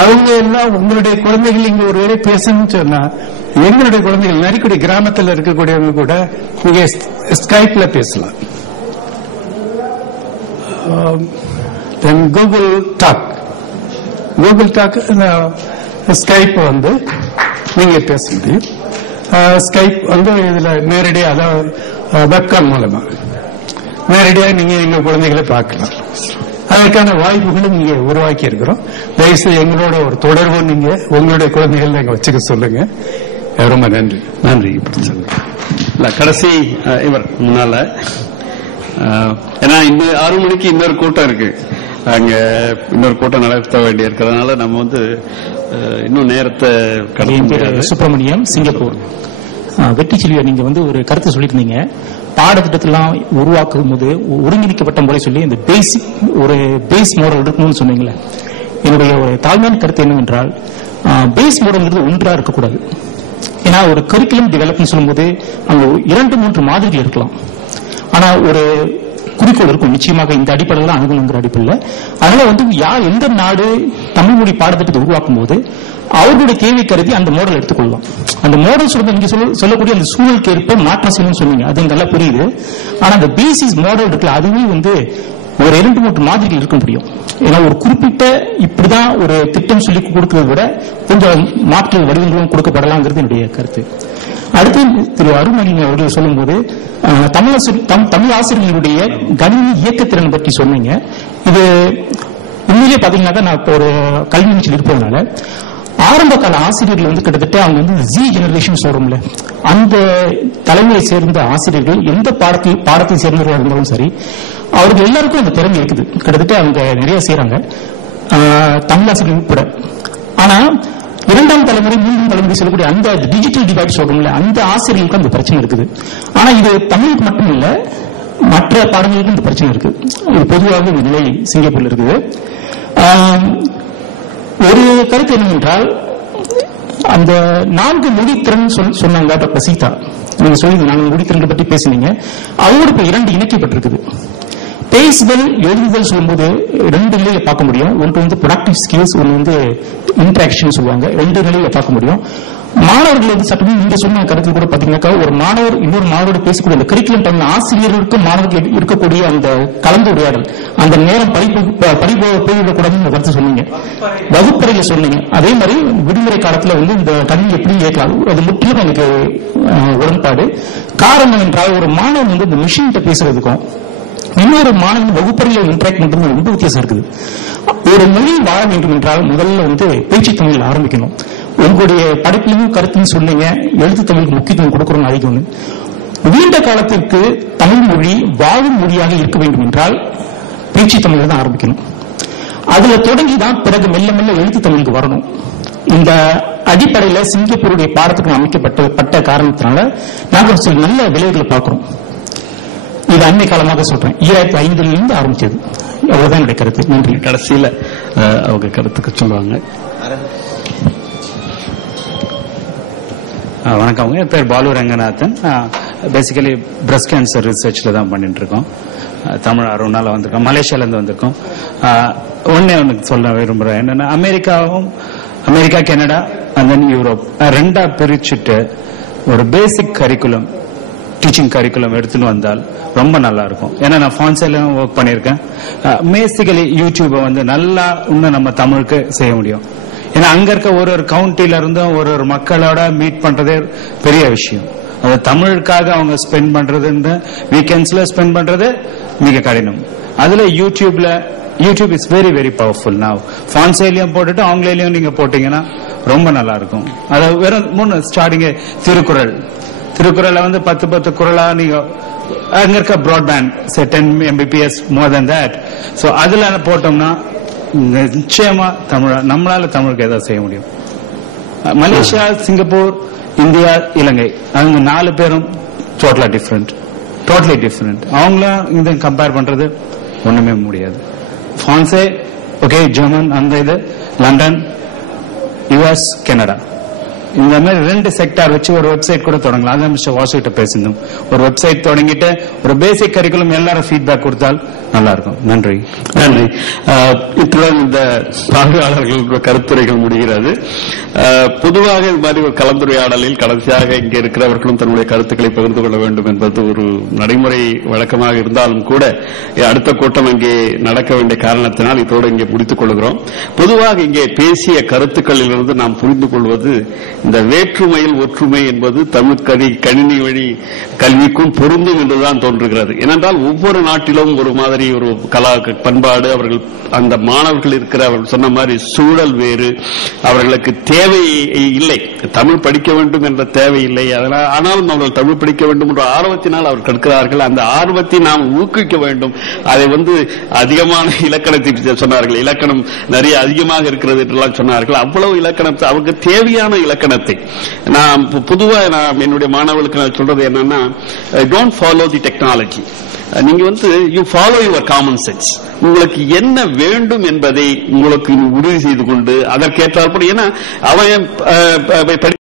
அவங்க எல்லாம் உங்களுடைய குழந்தைகள் இங்க ஒருவேளை பேசணும்னு சொன்னா எங்களுடைய குழந்தைகள் நரிக்குடி கிராமத்தில் இருக்கக்கூடியவங்க கூட இங்க ஸ்கைப்ல பேசலாம். Then Google talk Google talk Skype வந்து நீங்க பேச முடியும் ஸ்கைப் வந்து இதுல நேரடியா அதாவது வெப்காம் மூலமா. நேரடியா நீங்க எங்க குழந்தைகளை பார்க்கலாம். அதற்கான வாய்ப்புகளும் இங்க உருவாக்கி இருக்கிறோம். தயவுசெய்து எங்களோட ஒரு தொடர்பு நீங்க உங்களுடைய குழந்தைகள் நீங்க வச்சுக்க சொல்லுங்க. ரொம்ப நன்றி. நன்றி. இல்ல கடைசி இவர் முன்னால. ஏன்னா இன்னும் ஆறு மணிக்கு இன்னொரு கூட்டம் இருக்கு. அங்க இன்னொரு கூட்டம் நடத்த வேண்டி இருக்கிறதுனால நம்ம வந்து இன்னும் நேரத்தை முடியாது. சுப்பிரமணியம் சிங்கப்பூர். வெற்றி செல்வியா நீங்க வந்து ஒரு கருத்து சொல்லியிருந்தீங்க. பாடத்திட்டத்தெல்லாம் உருவாக்கும் போது ஒருங்கிணைக்கப்பட்ட முறை சொல்லி இந்த பேஸ் ஒரு பேஸ் மாடல் இருக்கணும்னு சொன்னீங்களே. என்னுடைய ஒரு தாழ்மையான கருத்து என்னவென்றால் பேஸ் மாடல்ங்கிறது ஒன்றா இருக்கக்கூடாது. ஏன்னா ஒரு கரிக்குலம் டெவலப்னு சொல்லும்போது அங்க இரண்டு மூன்று மாதிரிகள் இருக்கலாம். ஆனா ஒரு குறிக்கோள் இருக்கும். நிச்சயமாக இந்த அடிப்படையில் அணுகணுங்கிற அடிப்படையில். அதனால வந்து யார் எந்த நாடு தமிழ் மொழி பாடத்திட்டத்தை உருவாக்கும் போது அவர்களுடைய கேள்வி கருதி அந்த மாடல் எடுத்துக்கொள்ளலாம் அந்த மாடல் சொல்றது நீங்க சொல்ல சொல்லக்கூடிய அந்த சூழலுக்கு ஏற்ப மாற்றம் செய்யணும்னு சொன்னீங்க. அது நல்லா புரியுது. ஆனா அந்த பேசிஸ் மாடல் இருக்குல்ல அதுவே வந்து ஒரு இரண்டு மூன்று மாதிரிகள் இருக்க முடியும். ஏன்னா ஒரு குறிப்பிட்ட இப்படிதான் ஒரு திட்டம் சொல்லி கொடுக்கறத விட கொஞ்சம் மாற்று வடிவங்களும் கொடுக்கப்படலாங்கிறது என்னுடைய கருத்து. அடுத்து திரு அருள்மணி அவர்கள் சொல்லும்போது தமிழ் தம்- தமிழ் ஆசிரியர்களுடைய கணினி இயக்கத்திறன் பற்றி சொன்னீங்க. இது உண்மையிலே பாத்தீங்கன்னாக்கா நான் இப்போ ஒரு கல்வி நிகழ்ச்சியில் இருப்பதனால ஆரம்ப கால ஆசிரியர்கள் வந்து கிட்டத்தட்ட அவங்க வந்து ஜி ஜெனரேஷன் சொல்றோம்ல அந்த தலைமையை சேர்ந்த ஆசிரியர்கள் எந்த பாடத்தை பாடத்தை சேர்ந்தவர்களாக இருந்தாலும் சரி அவர்கள் எல்லாருக்கும் அந்த திறமை இருக்குது. கிட்டத்தட்ட அவங்க நிறைய செய்யறாங்க தமிழ் ஆசிரியர்கள் உட்பட ஆனா இரண்டாம் தலைமுறை மூன்றாம் தலைமுறை சொல்லக்கூடிய அந்த டிஜிட்டல் டிவைட் சொல்றோம்ல அந்த ஆசிரியர்களுக்கு அந்த பிரச்சனை இருக்குது. ஆனா இது தமிழுக்கு மட்டும் இல்ல மற்ற பாடங்களுக்கும் இந்த பிரச்சனை இருக்கு. இது பொதுவாக இந்த நிலை சிங்கப்பூர்ல இருக்குது. ஒரு கருத்து என்னவென்றால் அந்த நான்கு முடித்திறன் சொல்- சொன்னாங்க டாக்டர் சீதா நீங்க சொல்லுங்க நான்கு மொழித்திறன் பற்றி பேசுனீங்க. அவங்களோட இப்ப இரண்டு இணைக்கப்பட்டிருக்குது. பேசுதல் எழுதுதல் சொல்லும்போது ரெண்டு நிலையை பார்க்க முடியும். ஒன்று வந்து ப்ரொடக்டிவ் ஸ்கில்ஸ் ஒன்று வந்து இன்ட்ராக்ஷன் சொல்லுவாங்க. ரெண்டு நிலையை பார்க்க முடியும். மாணவர்கள் வந்து சட்டமே நீங்க சொன்ன கருத்தில் கூட பாத்தீங்கன்னாக்கா ஒரு மாணவர் இன்னொரு மாணவரோட பேசக்கூடிய அந்த கரிக்குலம் டைம்ல ஆசிரியர்களுக்கும் மாணவர்களுக்கு இருக்கக்கூடிய அந்த கலந்துரையாடல் அந்த நேரம் படிப்பு படிப்பு போய்விடக்கூடாதுன்னு கருத்து சொன்னீங்க. வகுப்பறையில சொன்னீங்க. அதே மாதிரி விடுமுறை காலத்துல வந்து இந்த கல்வி எப்படி இயக்கலாம்? அது முற்றிலும் எனக்கு உடன்பாடு. காரணம் என்றால் ஒரு மாணவன் வந்து இந்த மிஷின்கிட்ட பேசுறதுக்கும் இன்னொரு மாணவன் வகுப்பறையில் இன்ட்ராக்ட் பண்றது ரொம்ப வித்தியாசம் இருக்குது. ஒரு மொழி வாழ வேண்டும் என்றால் முதல்ல வந்து பேச்சு தமிழ் ஆரம்பிக்கணும். உங்களுடைய படிப்பிலையும் கருத்தையும் சொன்னீங்க எழுத்து தமிழுக்கு முக்கியத்துவம் கொடுக்கணும் அதிகம்னு நீண்ட காலத்திற்கு தமிழ் மொழி வாழும் மொழியாக இருக்க வேண்டும் என்றால் பேச்சு தமிழில் தான் ஆரம்பிக்கணும். அதுல தொடங்கி தான் பிறகு மெல்ல மெல்ல எழுத்து தமிழுக்கு வரணும். இந்த அடிப்படையில சிங்கப்பூருடைய பாடத்துக்கு அமைக்கப்பட்ட பட்ட காரணத்தினால நாங்கள் சில நல்ல விளைவுகளை பார்க்கிறோம். இது அண்மை காலமாக சொல்றேன். ஈராயிரத்தி ஐந்துல இருந்து ஆரம்பிச்சது. அவ்வளவுதான் என்னுடைய கருத்து. நன்றி. கடைசியில அஹ், அவங்க கருத்துக்கு சொல்லுவாங்க. வணக்கம். என் பேர் Balu Ranganathan. Basically breast cancer ரிசர்ச்ல தான் பண்ணிட்டு இருக்கோம் தமிழ் அருணால வந்திருக்கோம். மலேசியால இருந்து வந்திருக்கோம் ஒன்னே ஒண்ணே ஒன்று சொல்ல விரும்புறேன். என்னன்னா அமெரிக்காவும் America Canada and then Europe. ரெண்டா பிரிச்சுட்டு ஒரு பேசிக் கரிக்குலம் டீச்சிங் கரிக்குலம் எடுத்துன்னு வந்தால் ரொம்ப நல்லா இருக்கும் ஏன்னா நான் ஃபான்சைலும் ஒர்க் பண்ணியிருக்கேன். பேசிக்கலி யூடியூபை வந்து நல்லா இன்னும் நம்ம தமிழுக்கு செய்ய முடியும். ஏன்னா அங்க இருக்க ஒரு ஒரு கவுண்டில இருந்தும் ஒரு ஒரு மக்களோட மீட் பண்றதே பெரிய விஷயம். அது தமிழுக்காக அவங்க ஸ்பெண்ட் பண்றதுன்னு வீக்கெண்ட்ஸ்ல ஸ்பெண்ட் பண்றது மிக கடினம். அதுல யூடியூப்ல YouTube is very very powerful நான் ஃபான்சேலையும் போட்டுட்டு ஆங்கிலேயிலையும் நீங்க போட்டீங்கன்னா ரொம்ப நல்லா இருக்கும் அது வெறும் மூணு ஸ்டார்டிங் திருக்குறள். திருக்குறளை வந்து பத்து பத்து குறளா நீங்க அங்க இருக்க broadband ten Mbps more than that so அதுல போட்டோம்னா நிச்சயமா தமிழ நம்மளால தமிழுக்கு ஏதாவது செய்ய முடியும். Malaysia Singapore India Ilangai. அவங்க நாலு பேரும் டோட்டலா டிஃப்ரெண்ட் டோட்டலி டிஃப்ரெண்ட் அவங்களும் இந்த கம்பேர் பண்றது ஒண்ணுமே முடியாது. ஃபான்சே ஓகே ஜெர்மன் அந்த இது லண்டன் யுஎஸ் கனடா இந்த மாதிரி ரெண்டு செக்டார் வச்சு ஒரு வெப்சைட் கூட தொடங்கலாம். அதான் மிஸ்டர் வாசுகிட்ட பேசியிருந்தோம் ஒரு வெப்சைட் தொடங்கிட்டு ஒரு பேசிக் கரிக்குலம் எல்லாரும் ஃபீட்பேக் கொடுத்தால் நல்லா இருக்கும் நன்றி. நன்றி இத்துடன் இந்த பார்வையாளர்கள் கருத்துரைகள் முடிகிறது. பொதுவாக இது மாதிரி ஒரு கலந்துரையாடலில் கடைசியாக இங்கே இருக்கிறவர்களும் தன்னுடைய கருத்துக்களை பகிர்ந்து கொள்ள வேண்டும் என்பது ஒரு நடைமுறை வழக்கமாக இருந்தாலும் கூட அடுத்த கூட்டம் இங்கே நடக்க வேண்டிய காரணத்தினால் இதோடு இங்கே முடித்துக் கொள்கிறோம். பொதுவாக இங்கே பேசிய கருத்துக்களிலிருந்து நாம் புரிந்து கொள்வது இந்த வேற்றுமையில் ஒற்றுமை என்பது தமிழ் கதி கணினி வழி கல்விக்கும் பொருந்தும் என்றுதான் தோன்றுகிறது. ஏனென்றால் ஒவ்வொரு நாட்டிலும் ஒரு மாதிரி ஒரு கலா பண்பாடு அவர்கள் அந்த மாணவர்கள் இருக்கிற அவர்கள் சொன்ன மாதிரி சூழல் வேறு. அவர்களுக்கு தேவை இல்லை. தமிழ் படிக்க வேண்டும் என்ற தேவை இல்லை. அதனால் ஆனாலும் அவர்கள் தமிழ் படிக்க வேண்டும் என்ற ஆர்வத்தினால் அவர் கற்கிறார்கள். அந்த ஆர்வத்தை நாம் ஊக்குவிக்க வேண்டும். அதை வந்து அதிகமான இலக்கணத்தை சொன்னார்கள். இலக்கணம் நிறைய அதிகமாக இருக்கிறது என்றெல்லாம் சொன்னார்கள். அவ்வளவு இலக்கணத்தை அவருக்கு தேவையான இலக்கணத்தை. நான் பொதுவாக பொதுவா நான் என்னுடைய மாணவர்களுக்கு நான் சொல்றது என்னன்னா டோன்ட் ஃபாலோ தி டெக்னாலஜி நீங்க வந்து you follow your common sense உங்களுக்கு என்ன வேண்டும் என்பதை உங்களுக்கு உறுதி செய்து கொண்டு அதற்கேற்றால் ஏன்னா அவன்